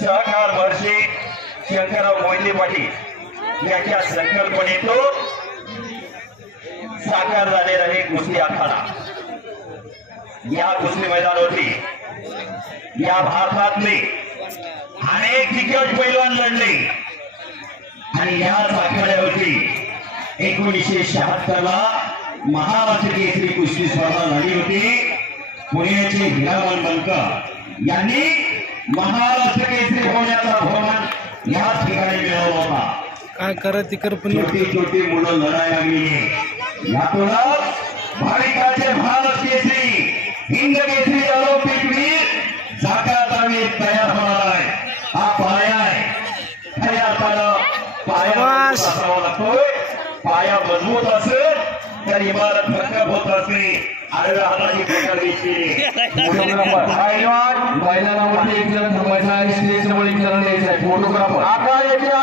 सहकार महर्षी शंकरराव मोहिते पाटील यांच्या संकल्पनेतून साकार झालेला हे कुस्ती आखाडा। या कुस्ती मैदानावरती या भारतातले अनेक दिग्गज पैलवान लढले आणि या आखाड्यावरती 1976 ला महाराष्ट्र केसरी कुस्ती स्पर्धा झाली होती। पुण्याचे हिरामन बनकर यांनी महाराष्ट्र केसरी होण्याचा बहुमान या ठिकाणी मिळवला होता। काय करा ती कर पण छोटी छोटी मुलं लढायला लागली। यातूनच भाविकाचे महाराष्ट्र केसरी हिंद केसरी ऑलिम्पिकवीर जाकातावीर तयार होणार आहे। हा पाया आहे। खऱ्या अर्थानं पाया असावा लागतोय। पाया मजबूत असेल तर इमारत भक्कम होत असते। आडव्या हाताची प्रकारची मैदानावरती एक जण थांबायचा आहे, स्टेजवर एक जण द्यायचा आहे फोटोग्राफर। आखाड्याच्या